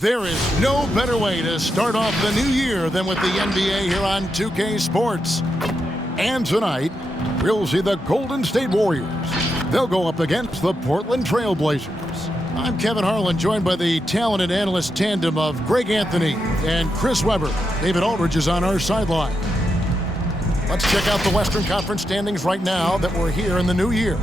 There is no better way to start off the new year than with the NBA here on 2K Sports. And tonight, we'll see the Golden State Warriors. They'll go up against the Portland Trail Blazers. I'm Kevin Harlan, joined by the talented analyst tandem of Greg Anthony and Chris Webber. David Aldridge is on our sideline. Let's check out the Western Conference standings right now that we're here in the new year.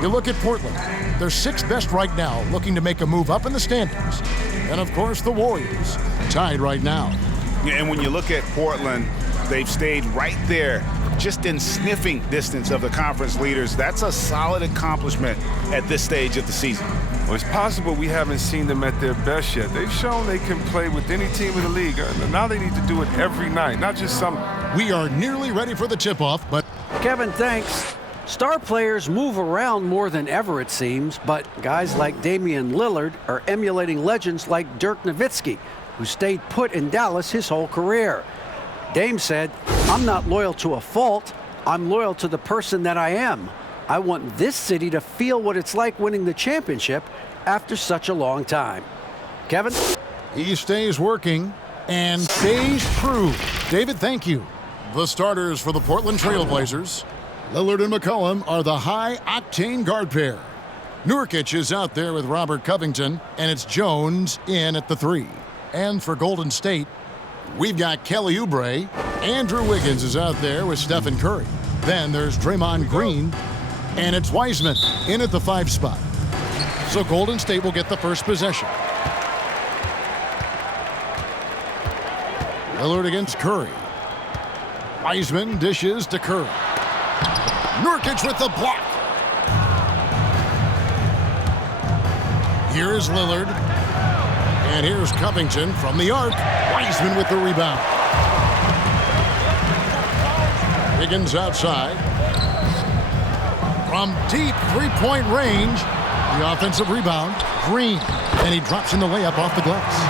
You look at Portland. They're sixth best right now, looking to make a move up in the standings. And, of course, the Warriors, tied right now. Yeah, and when you look at Portland, they've stayed right there, just in sniffing distance of the conference leaders. That's a solid accomplishment at this stage of the season. Well, it's possible we haven't seen them at their best yet. They've shown they can play with any team in the league. Now they need to do it every night, not just some. We are nearly ready for the tip-off, but... Kevin, thanks. Star players move around more than ever, it seems, but guys like Damian Lillard are emulating legends like Dirk Nowitzki, who stayed put in Dallas his whole career. Dame said, "I'm not loyal to a fault. I'm loyal to the person that I am. I want this city to feel what it's like winning the championship after such a long time." Kevin? He stays working and stays true. David, thank you. The starters for the Portland Trail Blazers. Lillard and McCollum are the high-octane guard pair. Nurkic is out there with Robert Covington, and it's Jones in at the 3. And for Golden State, we've got Kelly Oubre. Andrew Wiggins is out there with Stephen Curry. Then there's Draymond Green, and it's Wiseman in at the 5 spot. So Golden State will get the first possession. Lillard against Curry. Wiseman dishes to Curry. Nurkic with the block. Here's Lillard. And here's Covington from the arc. Wiseman with the rebound. Wiggins outside. From deep three-point range, the offensive rebound, Green. And he drops in the layup off the glass.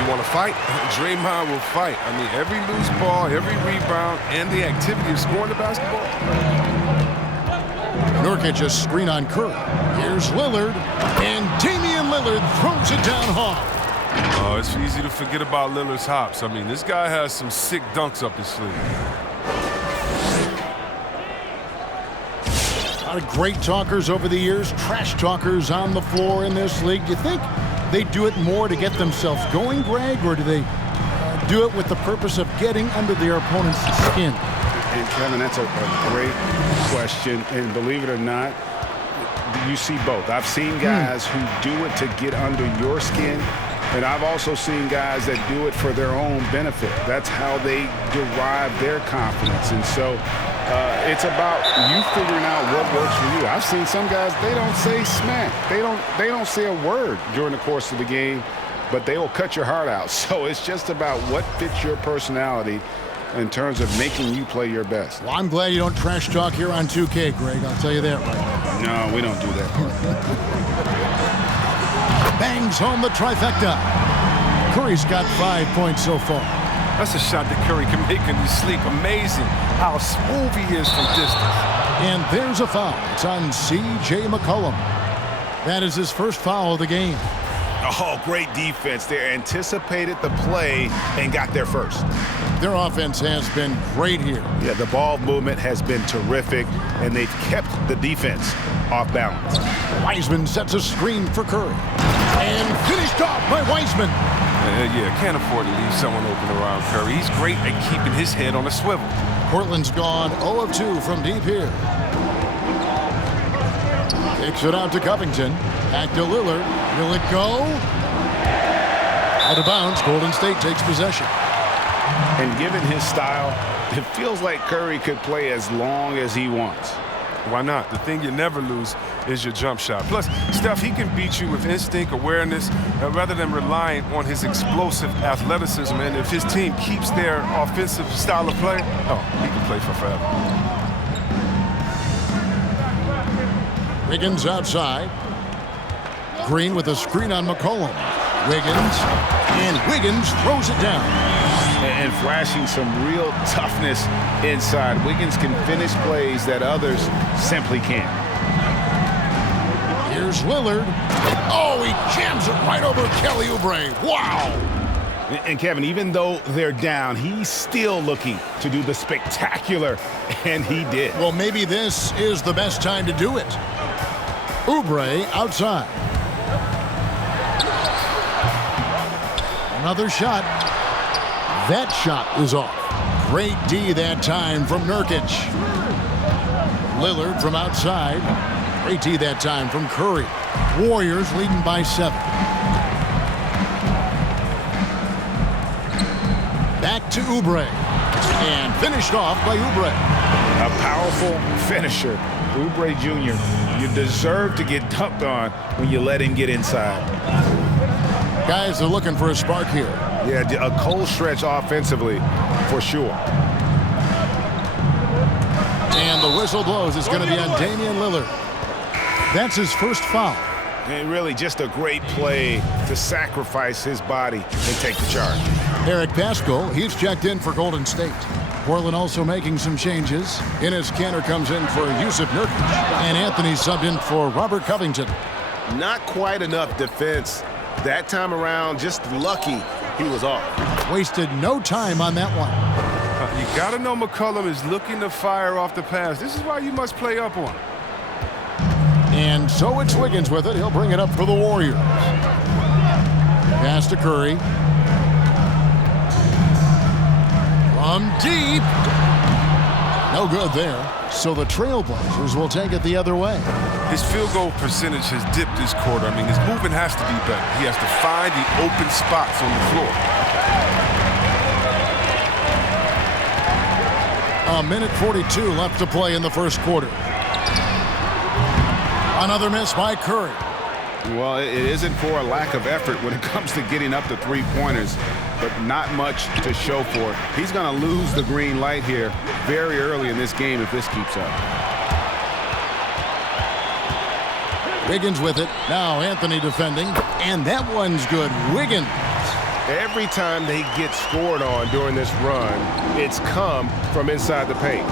You want to fight? Draymond will fight. I mean, every loose ball, every rebound, and the activity of scoring the basketball. Nurkic a screen on Curry. Here's Lillard. And Damian Lillard throws it down hard. Oh, it's easy to forget about Lillard's hops. I mean, this guy has some sick dunks up his sleeve. A lot of great talkers over the years, trash talkers on the floor in this league. Do you think they do it more to get themselves going, Greg, or do they do it with the purpose of getting under their opponent's skin? And Kevin, that's a great question. And believe it or not, you see both. I've seen guys who do it to get under your skin, and I've also seen guys that do it for their own benefit. That's how they derive their confidence. And so it's about you figuring out what works for you. I've seen some guys, they don't say smack. They don't say a word during the course of the game, but they will cut your heart out. So it's just about what fits your personality in terms of making you play your best. Well, I'm glad you don't trash talk here on 2K, Greg. I'll tell you that right now. No, we don't do that part. Bangs home the trifecta. Curry's got 5 points so far. That's a shot that Curry can make in his sleep. Amazing how smooth he is from distance. And there's a foul. It's on C.J. McCollum. That is his first foul of the game. Oh, great defense. They anticipated the play and got there first. Their offense has been great here. Yeah, the ball movement has been terrific, and they've kept the defense off balance. Wiseman sets a screen for Curry. And finished off by Wiseman. Yeah, can't afford to leave someone open around Curry. He's great at keeping his head on a swivel. Portland's gone 0 of 2 from deep here. Kicks it out to Covington. Back to Lillard. Will it go? Out of bounds. Golden State takes possession. And given his style, it feels like Curry could play as long as he wants. Why not? The thing you never lose is your jump shot. Plus, Steph, he can beat you with instinct, awareness, rather than relying on his explosive athleticism. And if his team keeps their offensive style of play, oh, he can play for forever. Wiggins outside. Green with a screen on McCollum. Wiggins. And Wiggins throws it down. And flashing some real toughness inside. Wiggins can finish plays that others simply can't. Here's Lillard. Oh, he jams it right over Kelly Oubre. Wow. And Kevin, even though they're down, he's still looking to do the spectacular, and he did. Well, maybe this is the best time to do it. Oubre outside. Another shot. That shot is off. Great D that time from Nurkic. Lillard from outside. Great D that time from Curry. Warriors leading by 7. Back to Oubre. And finished off by Oubre. A powerful finisher. Oubre Jr., you deserve to get dunked on when you let him get inside. Guys are looking for a spark here. Yeah, a cold stretch offensively, for sure. And the whistle blows. It's going to be on Damian Lillard. That's his first foul. And really just a great play to sacrifice his body and take the charge. Eric Paschall, he's checked in for Golden State. Portland also making some changes. Enes Kanter comes in for Yusuf Nurkic. And Anthony subbed in for Robert Covington. Not quite enough defense that time around. Just lucky he was off. Wasted no time on that one. You got to know McCollum is looking to fire off the pass. This is why you must play up on him. And so it's Wiggins with it. He'll bring it up for the Warriors. Pass to Curry. From deep. No good there. So the Trailblazers will take it the other way. His field goal percentage has dipped this quarter. I mean, his movement has to be better. He has to find the open spots on the floor. A minute 42 left to play in the first quarter. Another miss by Curry. Well, it isn't for a lack of effort when it comes to getting up to three-pointers, but not much to show for it. He's going to lose the green light here very early in this game if this keeps up. Wiggins with it. Now Anthony defending. And that one's good. Wiggins. Every time they get scored on during this run, it's come from inside the paint.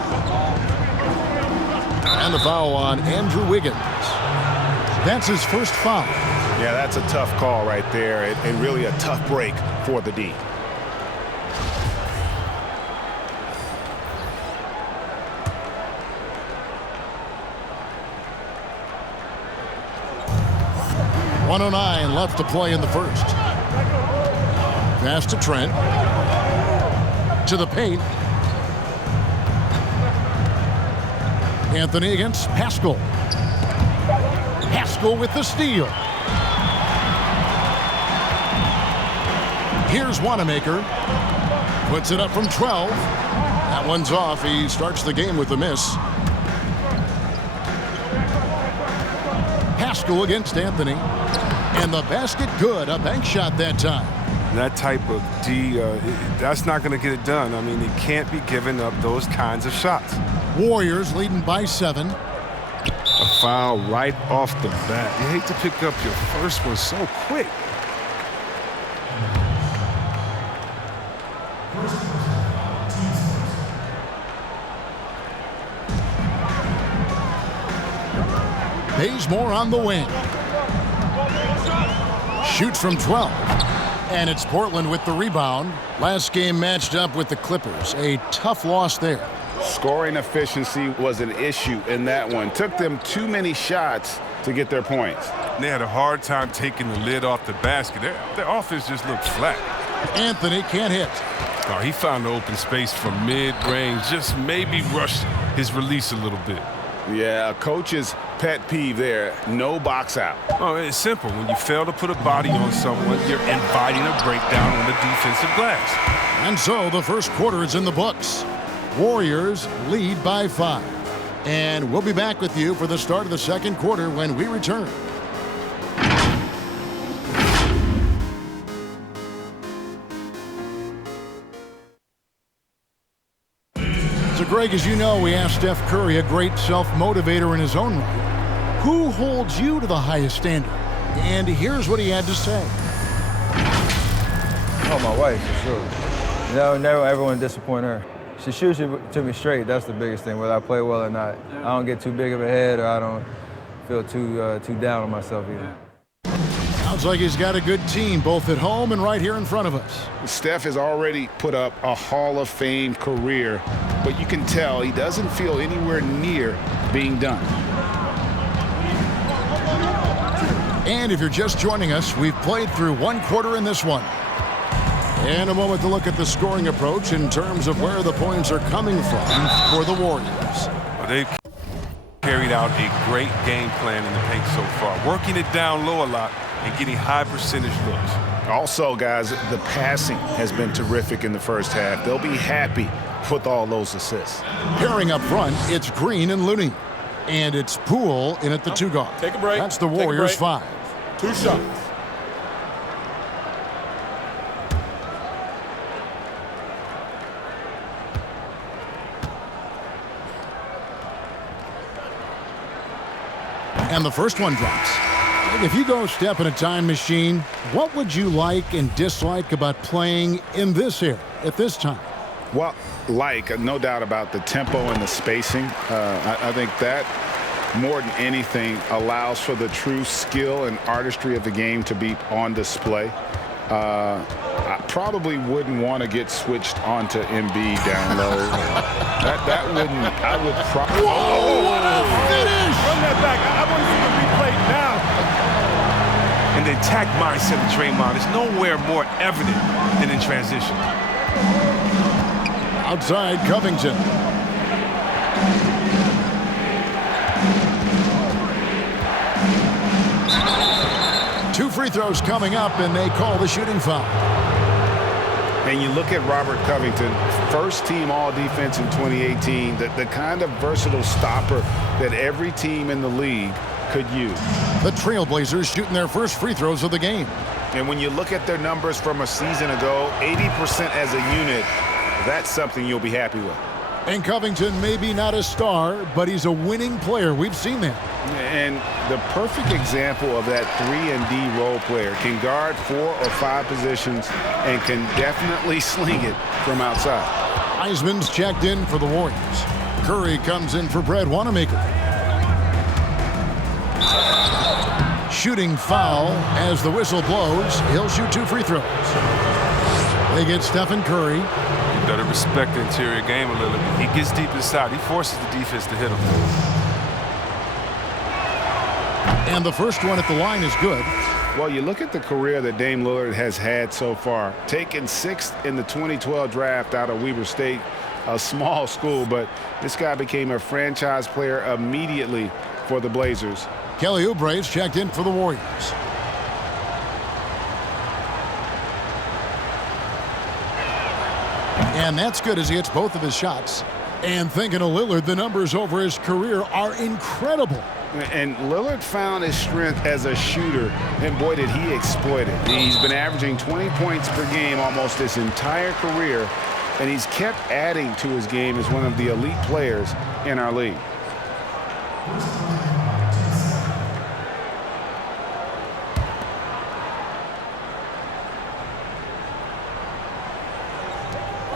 And the foul on Andrew Wiggins. That's his first foul. Yeah, that's a tough call right there, and really a tough break for the D. .109 left to play in the first. Pass to Trent. To the paint. Anthony against Paschall. Paschall with the steal. Here's Wanamaker. Puts it up from 12. That one's off. He starts the game with a miss. Paschall against Anthony. And the basket good. A bank shot that time. That type of D, that's not going to get it done. I mean, he can't be giving up those kinds of shots. Warriors leading by 7. A foul right off the bat. You hate to pick up your first one so quick. Bazemore on the wing. Shoots from 12. And it's Portland with the rebound. Last game matched up with the Clippers. A tough loss there. Scoring efficiency was an issue in that one. Took them too many shots to get their points. They had a hard time taking the lid off the basket. Their offense just looked flat. Anthony can't hit. Oh, he found the open space from mid-range. Just maybe rushed his release a little bit. Yeah, a coach's pet peeve there. No box out. Oh, it's simple. When you fail to put a body on someone, you're inviting a breakdown on the defensive glass. And so the first quarter is in the books. Warriors lead by 5. And we'll be back with you for the start of the second quarter when we return. So, Greg, as you know, we asked Steph Curry, a great self-motivator in his own right, who holds you to the highest standard? And here's what he had to say. Oh, my wife, for sure. No, never ever want to disappoint her. She shoots it to me straight. That's the biggest thing, whether I play well or not. I don't get too big of a head, or I don't feel too down on myself either. Sounds like he's got a good team, both at home and right here in front of us. Steph has already put up a Hall of Fame career, but you can tell he doesn't feel anywhere near being done. And if you're just joining us, we've played through one quarter in this one. And a moment to look at the scoring approach in terms of where the points are coming from for the Warriors. Well, they've carried out a great game plan in the paint so far, working it down low a lot and getting high percentage looks. Also, guys, the passing has been terrific in the first half. They'll be happy with all those assists. Pairing up front, it's Green and Looney. And it's Poole in at the 2 guard. Take a break. That's the Warriors' 5. 2 shots. And the first one drops. If you go step in a time machine, what would you like and dislike about playing in this era at this time? Well, no doubt about the tempo and the spacing. I think that more than anything allows for the true skill and artistry of the game to be on display. I probably wouldn't want to get switched onto Embiid down low. that wouldn't. I would probably. Whoa! What a finish! Run that back. I want to see the replay now. And the attack mindset of Draymond is nowhere more evident than in transition. Outside Covington. Two free throws coming up, and they call the shooting foul. And you look at Robert Covington, first team all-defense in 2018, the kind of versatile stopper that every team in the league could use. The Trailblazers shooting their first free throws of the game. And when you look at their numbers from a season ago, 80% as a unit, that's something you'll be happy with. And Covington may be not a star, but he's a winning player. We've seen that. And the perfect example of that 3-and-D role player can guard 4 or 5 positions and can definitely sling it from outside. Heisman's checked in for the Warriors. Curry comes in for Brad Wanamaker. Shooting foul as the whistle blows. He'll shoot 2 free throws. They get Stephen Curry. You better respect the interior game a little bit. He gets deep inside. He forces the defense to hit him. And the first one at the line is good. Well, you look at the career that Dame Lillard has had so far. Taken 6th in the 2012 draft out of Weber State, a small school, but this guy became a franchise player immediately for the Blazers. Kelly Oubre's checked in for the Warriors. And that's good as he hits both of his shots. And thinking of Lillard, the numbers over his career are incredible. And Lillard found his strength as a shooter, and boy, did he exploit it. He's been averaging 20 points per game almost his entire career, and he's kept adding to his game as one of the elite players in our league.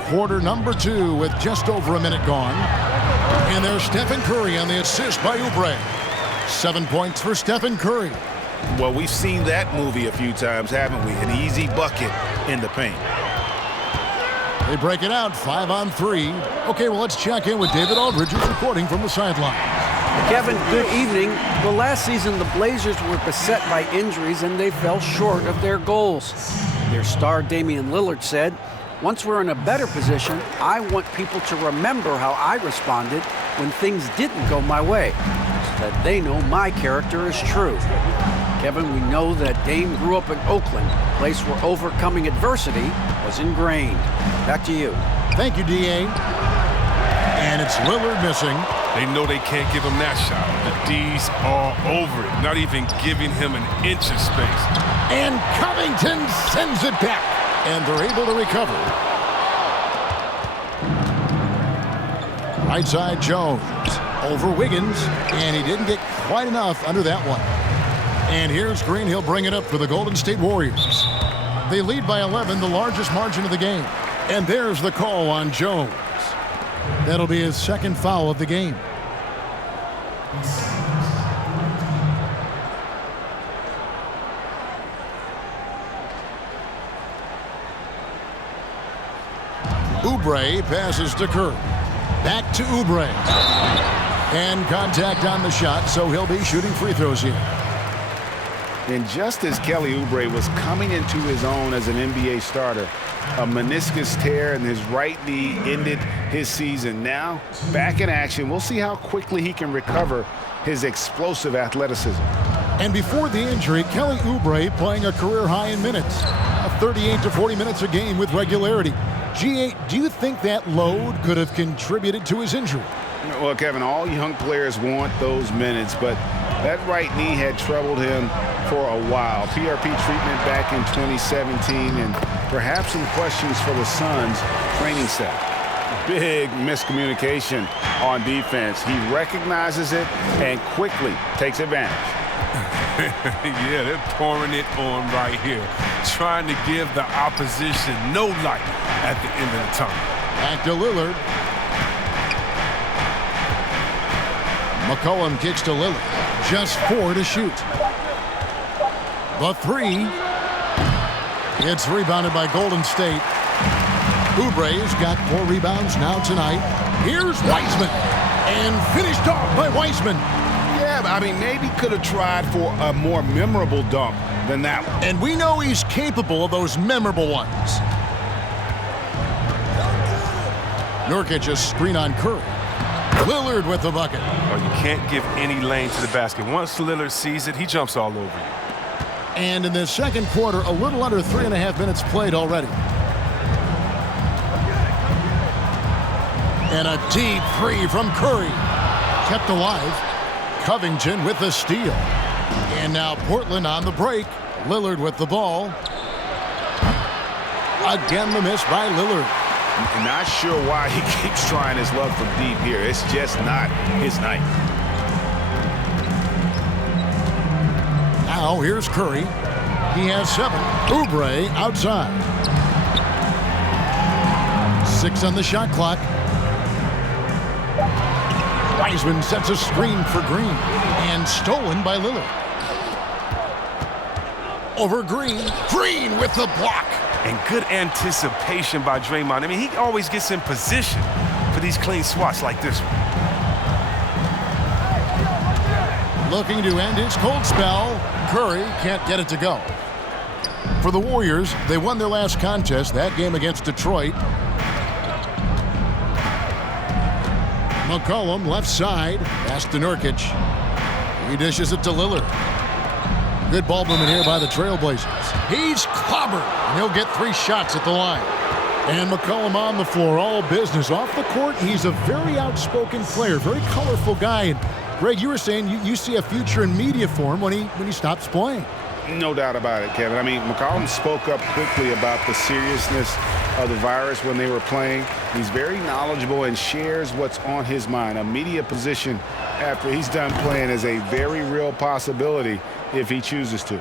Quarter number 2 with just over a minute gone. And there's Stephen Curry on the assist by Oubre. 7 points for Stephen Curry. Well, we've seen that movie a few times, haven't we? An easy bucket in the paint. They break it out, 5 on 3. Okay, well, let's check in with David Aldridge, who's reporting from the sideline. Kevin, good evening. Well, last season, the Blazers were beset by injuries, and they fell short of their goals. Their star, Damian Lillard, said, "Once we're in a better position, I want people to remember how I responded when things didn't go my way, so that they know my character is true." Kevin, we know that Dame grew up in Oakland, a place where overcoming adversity was ingrained. Back to you. Thank you, D.A. And it's Lillard missing. They know they can't give him that shot. The D's all over it, not even giving him an inch of space. And Covington sends it back. And they're able to recover. Right side Jones over Wiggins, and he didn't get quite enough under that one. And here's Green. He'll bring it up for the Golden State Warriors. They lead by 11, the largest margin of the game. And there's the call on Jones. That'll be his second foul of the game. Oubre passes to Curry. Back to Oubre. And contact on the shot, so he'll be shooting free throws here. And just as Kelly Oubre was coming into his own as an NBA starter, a meniscus tear in his right knee ended his season. Now, back in action, we'll see how quickly he can recover his explosive athleticism. And before the injury, Kelly Oubre playing a career high in minutes. 38 to 40 minutes a game with regularity. G8, do you think that load could have contributed to his injury? Well, Kevin, all young players want those minutes, but that right knee had troubled him for a while. PRP treatment back in 2017, and perhaps some questions for the Suns training staff. Big miscommunication on defense. He recognizes it and quickly takes advantage. Yeah, they're pouring it on right here, trying to give the opposition no light at the end of the tunnel. Back to Lillard. McCollum kicks to Lillard. Just 4 to shoot. The 3. It's rebounded by Golden State. Oubre's got 4 rebounds now tonight. Here's Wiseman. And finished off by Wiseman. Yeah, I mean, maybe could have tried for a more memorable dunk than that one. And we know he's capable of those memorable ones. Nurkic a screen on Curry. Lillard with the bucket. Oh, you can't give any lane to the basket. Once Lillard sees it, he jumps all over you. And in the second quarter, a little under 3.5 minutes played already. And a deep three from Curry. Kept alive. Covington with the steal. And now Portland on the break. Lillard with the ball. Again the miss by Lillard. Not sure why he keeps trying his luck from deep here. It's just not his night. Now here's Curry. He has 7. Oubre outside. 6 on the shot clock. Wiseman sets a screen for Green. And stolen by Lillard. Over Green. Green with the block. And good anticipation by Draymond. I mean, he always gets in position for these clean swats like this one. Looking to end his cold spell. Curry can't get it to go. For the Warriors, they won their last contest, that game against Detroit. McCollum left side. Pass to Nurkic. He dishes it to Lillard. Good ball movement here by the Trailblazers. He's clobbered, and he'll get 3 shots at the line. And McCollum on the floor, all business. Off the court, he's a very outspoken player, very colorful guy. And Greg, you were saying you see a future in media for him when he stops playing. No doubt about it, Kevin. I mean, McCollum spoke up quickly about the seriousness of the virus when they were playing. He's very knowledgeable and shares what's on his mind. A media position after he's done playing is a very real possibility if he chooses to.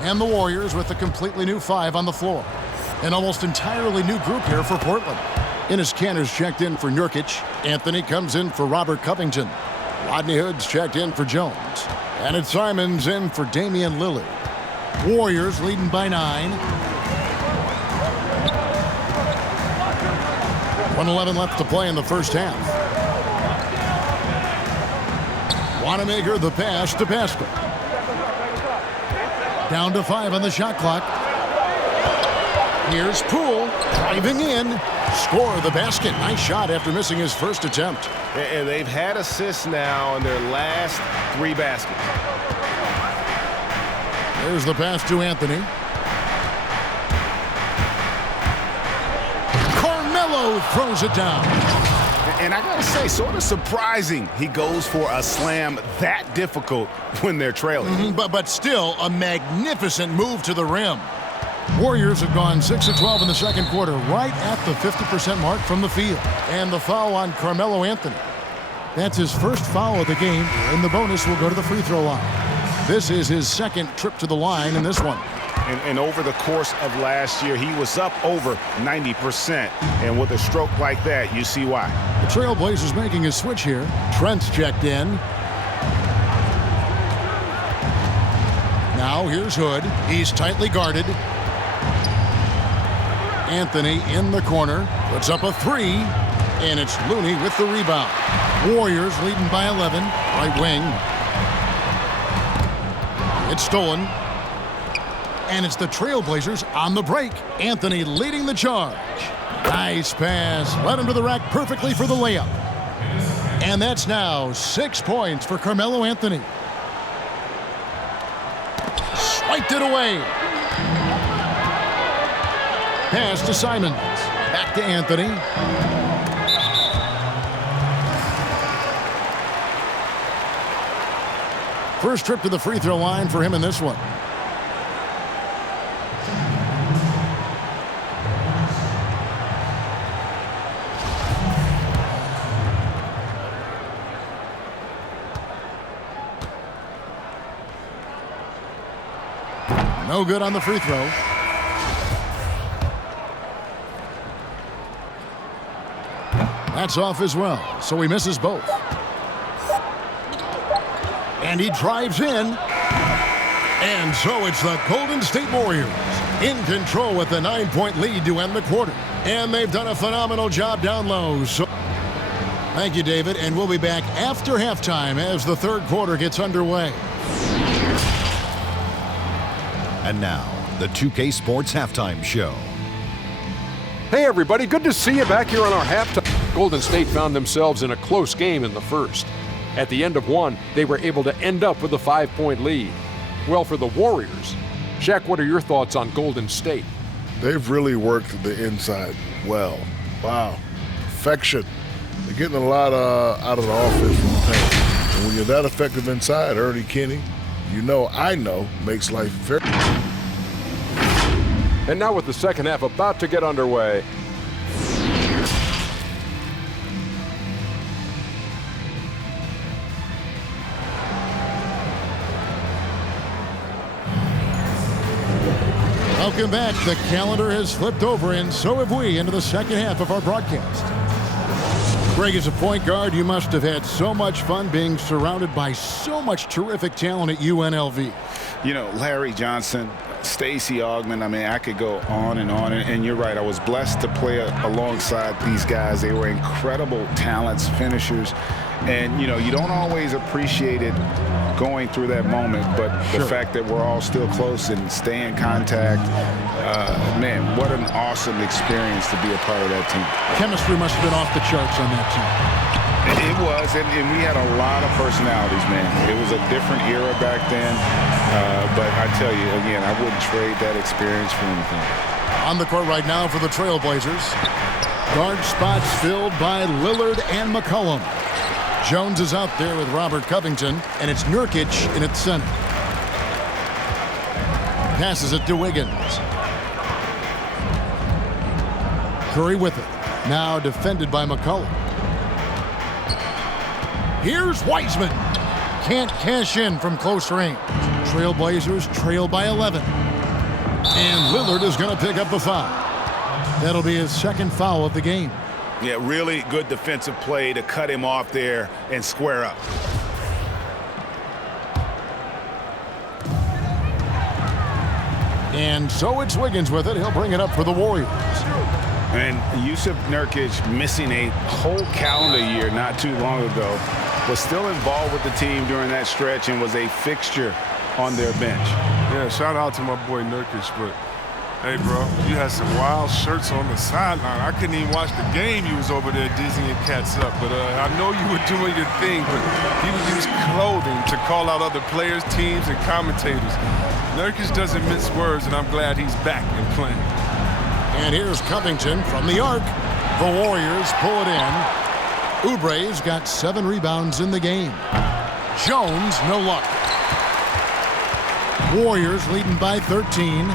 And the Warriors with a completely new 5 on the floor. An almost entirely new group here for Portland. Enes Kanter's checked in for Nurkic. Anthony comes in for Robert Covington. Rodney Hood's checked in for Jones. And it's Simons in for Damian Lillard. Warriors leading by 9. 1:11 left to play in the first half. Wanamaker the pass to Pascal. Down to 5 on the shot clock. Here's Poole driving in. Score the basket. Nice shot after missing his first attempt. And they've had assists now in their last 3 baskets. There's the pass to Anthony. Carmelo throws it down. And I gotta say, sort of surprising he goes for a slam that difficult when they're trailing. But still a magnificent move to the rim. Warriors have gone 6 of 12 in the second quarter, right at the 50% mark from the field. And the foul on Carmelo Anthony. That's his first foul of the game, and the bonus will go to the free throw line. This is his second trip to the line in this one. And over the course of last year, he was up over 90%. And with a stroke like that, you see why. The Trailblazers making a switch here. Trent's checked in. Now here's Hood. He's tightly guarded. Anthony in the corner, puts up a three, and it's Looney with the rebound. Warriors leading by 11, right wing. It's stolen. And it's the Trailblazers on the break. Anthony leading the charge. Nice pass, led him to the rack perfectly for the layup. And that's now 6 points for Carmelo Anthony. Swiped it away. Pass to Simons. Back to Anthony. First trip to the free throw line for him in this one. No good on the free throw. That's off as well, so he misses both. And he drives in. And so it's the Golden State Warriors in control with a 9-point lead to end the quarter. And they've done a phenomenal job down low. So thank you, David, and we'll be back after halftime as the third quarter gets underway. And now, the 2K Sports Halftime Show. Hey everybody, good to see you back here on our halftime. Golden State found themselves in a close game in the first. At the end of one, they were able to end up with a 5-point lead. Well, for the Warriors, Shaq, what are your thoughts on Golden State? They've really worked the inside well. Wow, perfection. They're getting a lot out of the offense from the paint. And when you're that effective inside, Ernie Kinney, I know, makes life very. And now with the second half about to get underway. Welcome back. The calendar has flipped over, and so have we, into the second half of our broadcast. Greg, as a point guard, you must have had so much fun being surrounded by so much terrific talent at UNLV. Larry Johnson, Stacey Augmon, I could go on, and you're right. I was blessed to play alongside these guys. They were incredible talents, finishers, and, you don't always appreciate it going through that moment, but the fact that we're all still close and stay in contact, man, what an awesome experience to be a part of that team. Chemistry must have been off the charts on that team. It was, and we had a lot of personalities, man. It was a different era back then, but I tell you, again, I wouldn't trade that experience for anything. On the court right now for the Trailblazers, guard spots filled by Lillard and McCollum. Jones is out there with Robert Covington, and it's Nurkic in its center. Passes it to Wiggins. Curry with it. Now defended by McCollum. Here's Wiseman. Can't cash in from close range. Trailblazers trail by 11. And Lillard is going to pick up the foul. That'll be his second foul of the game. Yeah, really good defensive play to cut him off there and square up. And so it's Wiggins with it. He'll bring it up for the Warriors. And Yusuf Nurkic, missing a whole calendar year not too long ago, was still involved with the team during that stretch and was a fixture on their bench. Yeah, shout out to my boy Nurkic, but hey, bro, you had some wild shirts on the sideline. I couldn't even watch the game. You was over there dizzying cats up. But I know you were doing your thing, but he would use clothing to call out other players, teams, and commentators. Nurkic doesn't mince words, and I'm glad he's back and playing. And here's Covington from the arc. The Warriors pull it in. Oubre's got 7 rebounds in the game. Jones, no luck. Warriors leading by 13.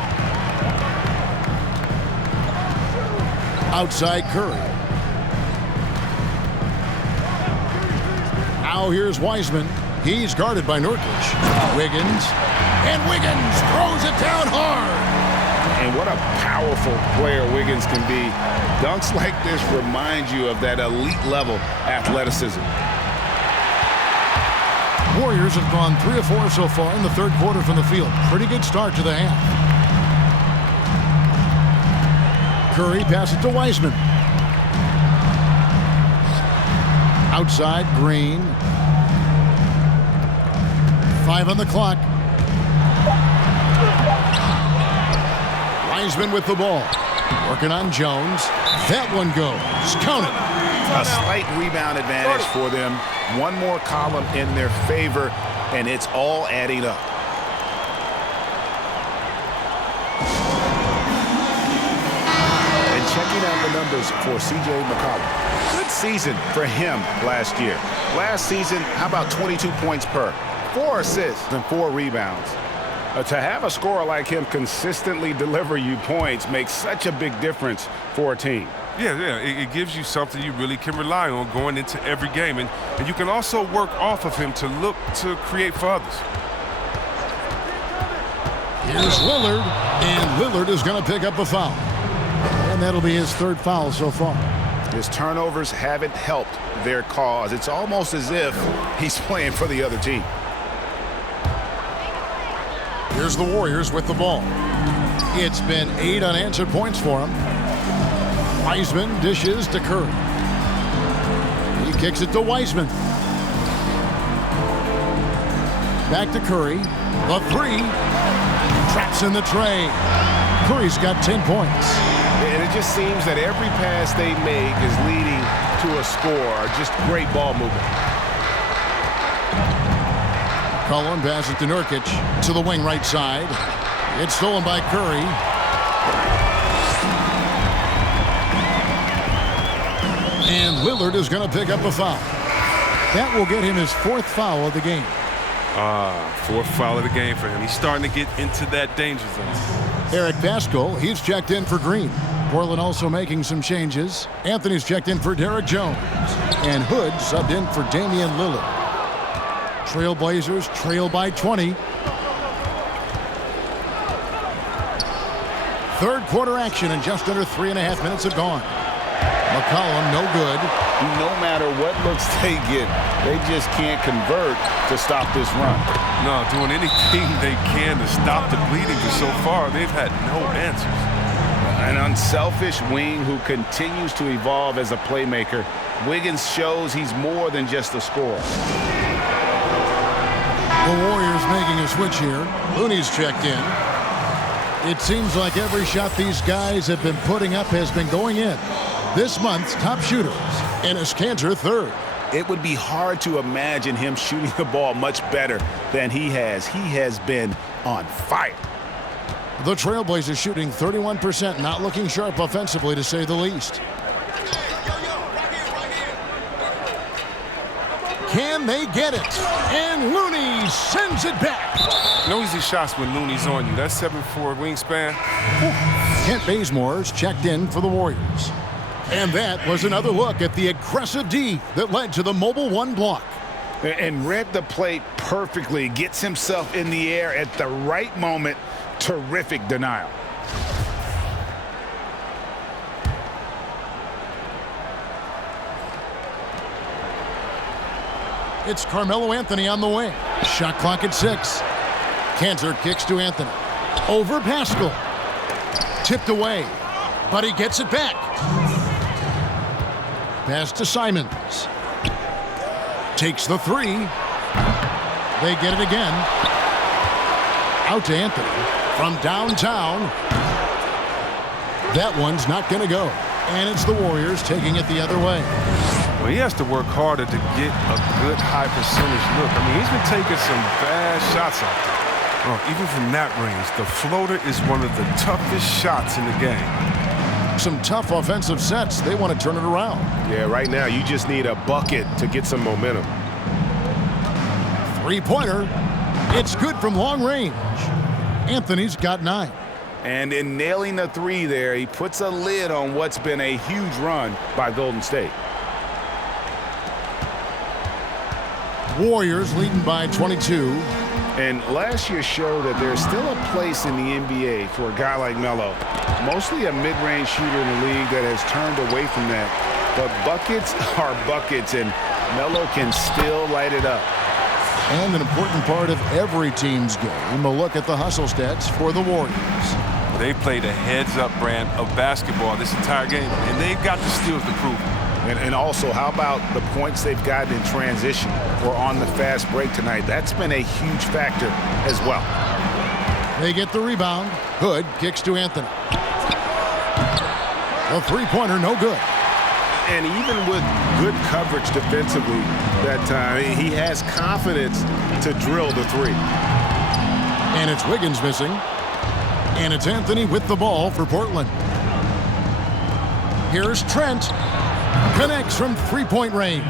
Outside Curry. Now here's Wiseman. He's guarded by Nurkic. Wiggins. And Wiggins throws it down hard. And what a powerful player Wiggins can be. Dunks like this remind you of that elite level athleticism. Warriors have gone 3 of 4 so far in the third quarter from the field. Pretty good start to the half. Curry passes to Wiseman. Outside, Green. 5 on the clock. Wiseman with the ball. Working on Jones. That one goes. Count it. A slight rebound advantage for them. One more column in their favor, and it's all adding up. And checking out the numbers for C.J. McCollum. Good season for him last year. Last season, how about 22 points per? 4 assists and 4 rebounds. To have a scorer like him consistently deliver you points makes such a big difference for a team. Yeah, it gives you something you really can rely on going into every game. And you can also work off of him to look to create for others. Here's Lillard, and Lillard is going to pick up a foul. And that'll be his 3rd foul so far. His turnovers haven't helped their cause. It's almost as if he's playing for the other team. Here's the Warriors with the ball. It's been 8 unanswered points for him. Wiseman dishes to Curry. He kicks it to Wiseman. Back to Curry. The 3. Traps in the tray. Curry's got 10 points. And it just seems that every pass they make is leading to a score. Just great ball movement. Cullen passes to Nurkic to the wing right side. It's stolen by Curry. And Lillard is going to pick up a foul. That will get him his 4th foul of the game. 4th foul of the game for him. He's starting to get into that danger zone. Eric Pascal, he's checked in for Green. Portland also making some changes. Anthony's checked in for Derek Jones. And Hood subbed in for Damian Lillard. Trailblazers trail by 20. 3rd quarter action, and just under 3.5 minutes have gone. McCollum, no good. No matter what looks they get, they just can't convert to stop this run. No, doing anything they can to stop the bleeding, but so far they've had no answers. An unselfish wing who continues to evolve as a playmaker. Wiggins shows he's more than just a scorer. The Warriors making a switch here. Looney's checked in. It seems like every shot these guys have been putting up has been going in. This month's top shooters, Enes Kanter 3rd. It would be hard to imagine him shooting the ball much better than he has. He has been on fire. The Trailblazers shooting 31%, not looking sharp offensively to say the least. Can they get it? And Looney sends it back. No easy shots when Looney's on you. That 7'4" wingspan. Kent Bazemore's checked in for the Warriors. And that was another look at the aggressive D that led to the mobile 1 block. And read the play perfectly. Gets himself in the air at the right moment. Terrific denial. It's Carmelo Anthony on the wing. Shot clock at 6. Kanter kicks to Anthony. Over Pascal. Tipped away, but he gets it back. Pass to Simons. Takes the 3. They get it again. Out to Anthony from downtown. That one's not going to go. And it's the Warriors taking it the other way. Well, he has to work harder to get a good high percentage look. I mean, he's been taking some bad shots out there. Oh, even from that range, the floater is one of the toughest shots in the game. Some tough offensive sets. They want to turn it around. Yeah, right now you just need a bucket to get some momentum. 3-pointer. It's good from long range. Anthony's got 9. And in nailing the 3 there, he puts a lid on what's been a huge run by Golden State. Warriors leading by 22. And last year showed that there's still a place in the NBA for a guy like Melo. Mostly a mid-range shooter in the league that has turned away from that. But buckets are buckets, and Melo can still light it up. And an important part of every team's game, a look at the hustle stats for the Warriors. They played a heads-up brand of basketball this entire game, and they've got the steals to prove it. And also, how about the points they've gotten in transition or on the fast break tonight? That's been a huge factor as well. They get the rebound. Hood kicks to Anthony. The three-pointer, no good. And even with good coverage defensively that time, he has confidence to drill the three. And it's Wiggins missing. And it's Anthony with the ball for Portland. Here's Trent. Connects from three-point range.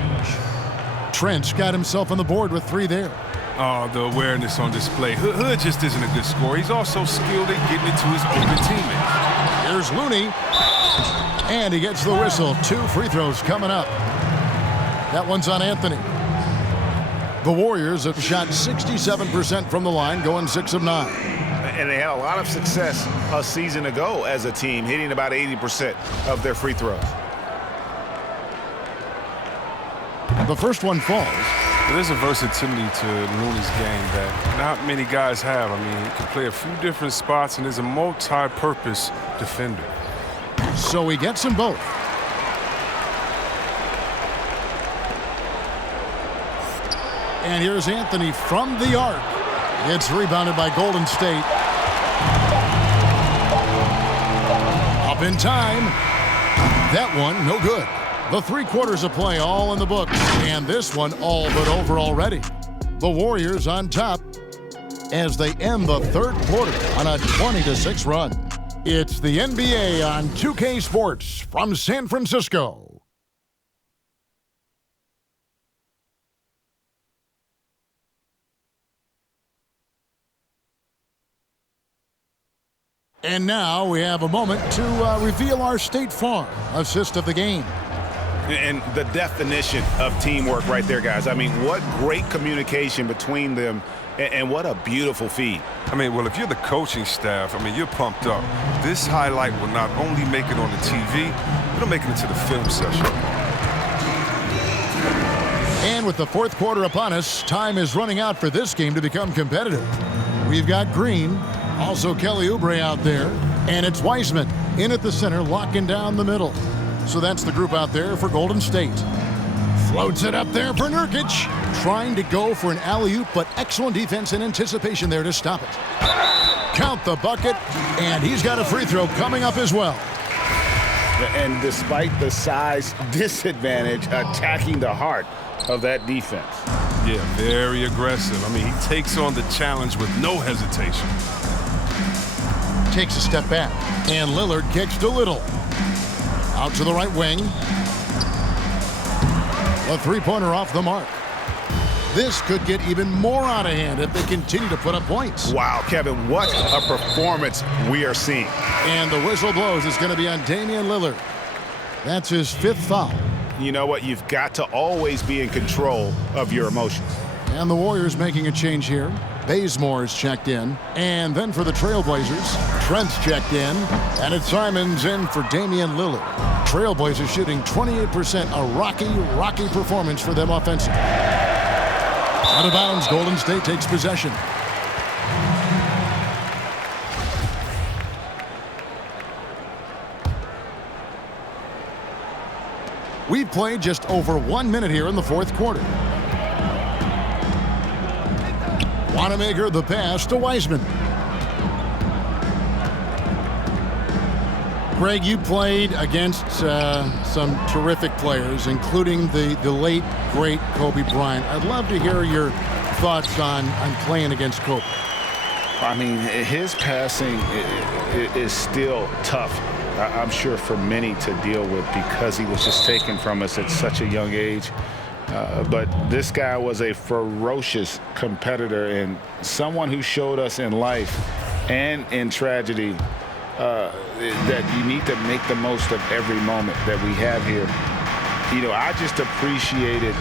Trent's got himself on the board with 3 there. Oh, the awareness on display. Hood just isn't a good scorer. He's also skilled at getting it to his open teammates. Here's Looney. And he gets the whistle. 2 free throws coming up. That one's on Anthony. The Warriors have shot 67% from the line, going 6 of 9. And they had a lot of success a season ago as a team, hitting about 80% of their free throws. The first one falls. There's a versatility to Looney's game that not many guys have. I mean, he can play a few different spots and is a multi-purpose defender. So he gets them both. And here's Anthony from the arc. It's rebounded by Golden State. Up in time. That one, no good. The 3 quarters of play all in the books, and this one all but over already. The Warriors on top as they end the 3rd quarter on a 20-6 run. It's the NBA on 2K Sports from San Francisco. And now we have a moment to reveal our State Farm assist of the game. And the definition of teamwork right there, guys. I mean, what great communication between them, and what a beautiful feed. I mean, well, if you're the coaching staff, I mean, you're pumped up. This highlight will not only make it on the TV, it'll make it into the film session. And with the 4th quarter upon us, time is running out for this game to become competitive. We've got Green, also Kelly Oubre out there, and it's Wiseman in at the center, locking down the middle. So that's the group out there for Golden State. Floats it up there for Nurkic. Trying to go for an alley-oop, but excellent defense and anticipation there to stop it. Count the bucket, and he's got a free throw coming up as well. And despite the size disadvantage, attacking the heart of that defense. Yeah, very aggressive. I mean, he takes on the challenge with no hesitation. Takes a step back, and Lillard kicks to Little. Out to the right wing. A 3-pointer off the mark. This could get even more out of hand if they continue to put up points. Wow, Kevin, what a performance we are seeing. And the whistle blows. It's going to be on Damian Lillard. That's his 5th foul. You know what? You've got to always be in control of your emotions. And the Warriors making a change here. Bazemore's checked in. And then for the Trailblazers, Trent's checked in. And it's Simons in for Damian Lillard. Trailblazers shooting 28%, a rocky performance for them offensively. Out of bounds, Golden State takes possession. We've played just over 1 minute here in the 4th quarter. Wanamaker the pass to Wiseman. Greg, you played against some terrific players, including the late, great Kobe Bryant. I'd love to hear your thoughts on playing against Kobe. I mean, his passing is still tough, I'm sure, for many to deal with because he was just taken from us at such a young age. But this guy was a ferocious competitor and someone who showed us in life and in tragedy that you need to make the most of every moment that we have here. You know, I just appreciated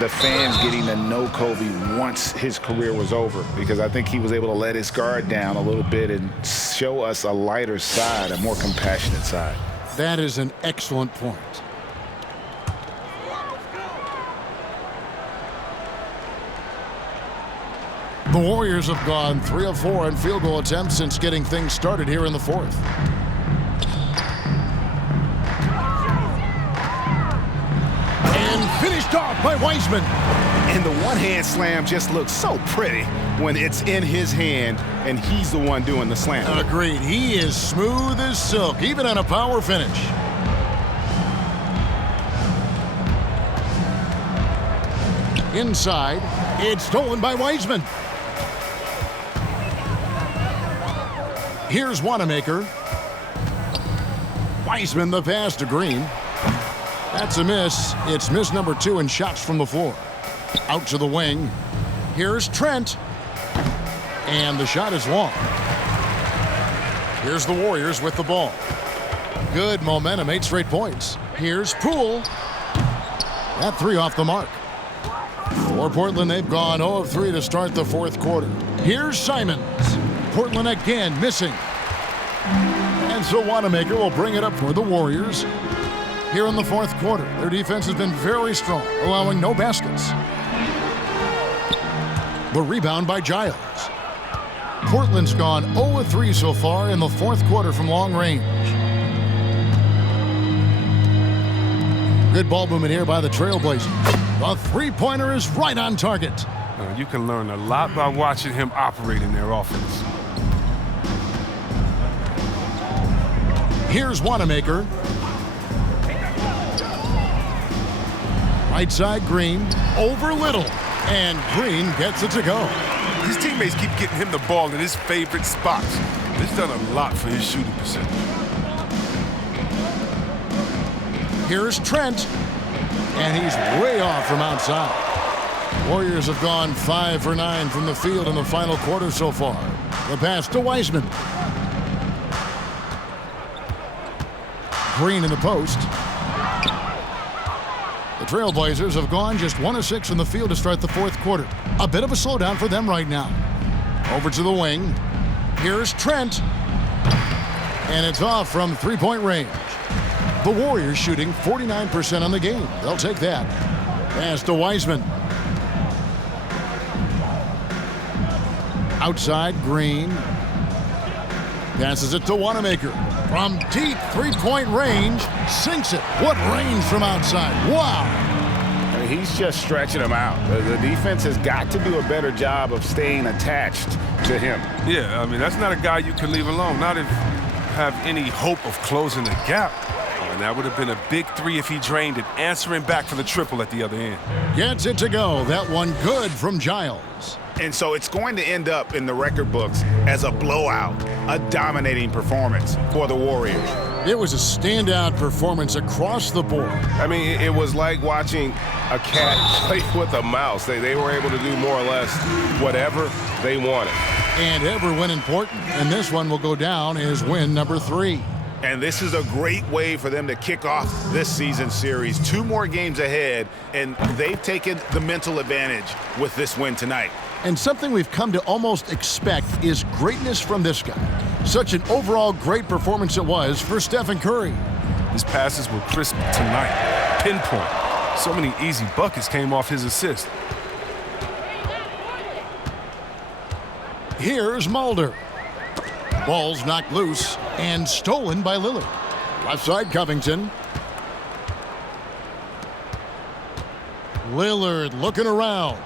the fans getting to know Kobe once his career was over, because I think he was able to let his guard down a little bit and show us a lighter side, a more compassionate side. That is an excellent point. The Warriors have gone 3 of 4 on field goal attempts since getting things started here in the fourth. And finished off by Wiseman. And the one-hand slam just looks so pretty when it's in his hand and he's the one doing the slam. Agreed. He is smooth as silk, even on a power finish. Inside, it's stolen by Wiseman. Here's Wanamaker. Wiseman the pass to Green. That's a miss. It's miss number 2 in shots from the floor. Out to the wing. Here's Trent. And the shot is long. Here's the Warriors with the ball. Good momentum, 8 straight points. Here's Poole. That 3 off the mark. For Portland, they've gone 0 of 3 to start the fourth quarter. Here's Simons. Portland again missing. And so Wanamaker will bring it up for the Warriors. Here in the fourth quarter, their defense has been very strong, allowing no baskets. The rebound by Giles. Portland's gone 0 of 3 so far in the fourth quarter from long range. Good ball movement here by the Trailblazers. The three-pointer is right on target. You can learn a lot by watching him operate in their offense. Here's Wanamaker. Right side, Green. Over Little. And Green gets it to go. His teammates keep getting him the ball in his favorite spots. This done a lot for his shooting percentage. Here's Trent. And he's way off from outside. Warriors have gone 5 for 9 from the field in the final quarter so far. The pass to Wiseman. Green in the post. The Trailblazers have gone just 1 of 6 from the field to start the fourth quarter. A bit of a slowdown for them right now. Over to the wing. Here's Trent. And it's off from three-point range. The Warriors shooting 49% on the game. They'll take that. Pass to Wiseman. Outside, Green. Passes it to Wanamaker. From deep three-point range, sinks it. What range from outside. Wow. He's just stretching him out. The defense has got to do a better job of staying attached to him. Yeah, I mean, that's not a guy you can leave alone. Not if you have any hope of closing the gap. And that would have been a big 3 if he drained it, answering back for the triple at the other end. Gets it to go. That one good from Giles. And so it's going to end up in the record books as a blowout, a dominating performance for the Warriors. It was a standout performance across the board. I mean, it was like watching a cat play with a mouse. They were able to do more or less whatever they wanted. And every win important. And this one will go down as win number 3. And this is a great way for them to kick off this season series. 2 more games ahead, and they've taken the mental advantage with this win tonight. And something we've come to almost expect is greatness from this guy. Such an overall great performance it was for Stephen Curry. His passes were crisp tonight. Pinpoint. So many easy buckets came off his assist. Here's Mulder. Ball's knocked loose and stolen by Lillard. Left side, Covington. Lillard looking around.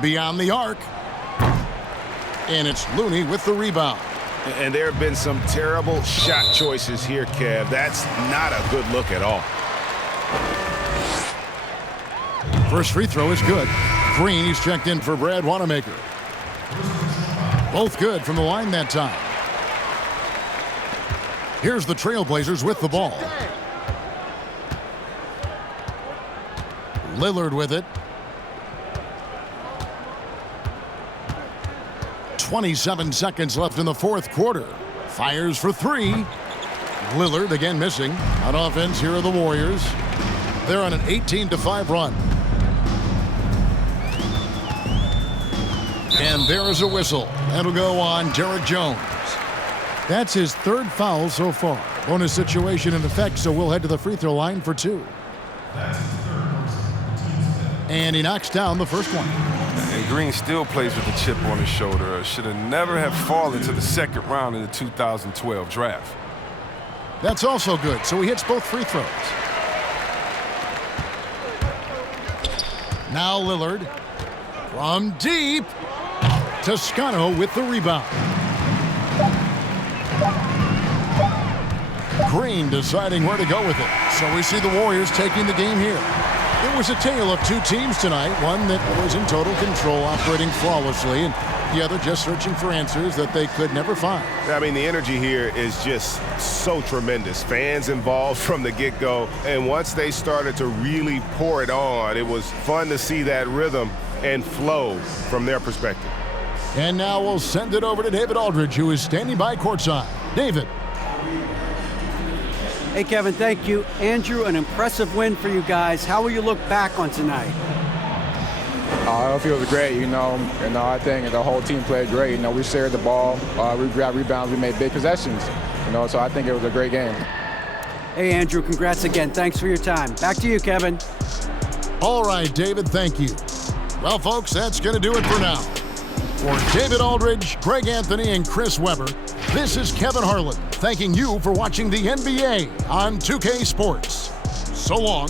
Beyond the arc. And it's Looney with the rebound. And there have been some terrible shot choices here, Kev. That's not a good look at all. First free throw is good. Green, he's checked in for Brad Wanamaker. Both good from the line that time. Here's the Trailblazers with the ball. Lillard with it. 27 seconds left in the fourth quarter. Fires for 3. Lillard again missing. On offense, here are the Warriors. They're on an 18-5 run. And there is a whistle. That'll go on Derek Jones. That's his 3rd foul so far. Bonus situation in effect, so we'll head to the free throw line for 2. That's his 3rd. And he knocks down the first one. And Green still plays with a chip on his shoulder. Should have never have fallen to the second round in the 2012 draft. That's also good, so he hits both free throws. Now Lillard from deep. Toscano with the rebound. Green deciding where to go with it. So we see the Warriors taking the game here. It was a tale of two teams tonight, one that was in total control, operating flawlessly, and the other just searching for answers that they could never find. I mean, the energy here is just so tremendous. Fans involved from the get-go, and once they started to really pour it on, it was fun to see that rhythm and flow from their perspective. And now we'll send it over to David Aldridge, who is standing by courtside. David. Hey, Kevin, thank you. Andrew, an impressive win for you guys. How will you look back on tonight? It feels great, I think the whole team played great. We shared the ball, we grabbed rebounds, we made big possessions, so I think it was a great game. Hey, Andrew, congrats again. Thanks for your time. Back to you, Kevin. All right, David, thank you. Well, folks, that's going to do it for now. For David Aldridge, Greg Anthony, and Chris Webber, this is Kevin Harlan thanking you for watching the NBA on 2K Sports. So long.